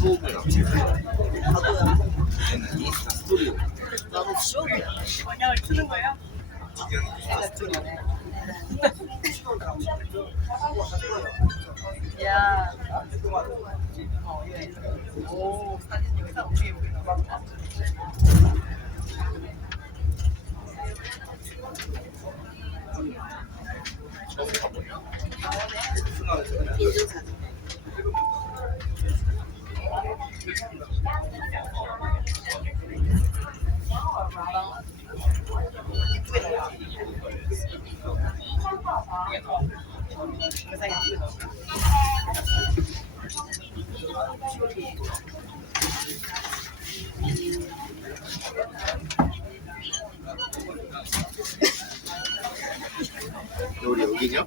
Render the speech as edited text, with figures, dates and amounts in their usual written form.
수업을 안 찍어요. 얘는 인스타 스토리. 나도 수업을 원양을 트는 거예요? 야. 오, 사진 여기서 우리 여기 나와. 처음 가보냐? 인증사진. 이쁘게 나와. 영상이 이쁘죠? 우리 여기냐?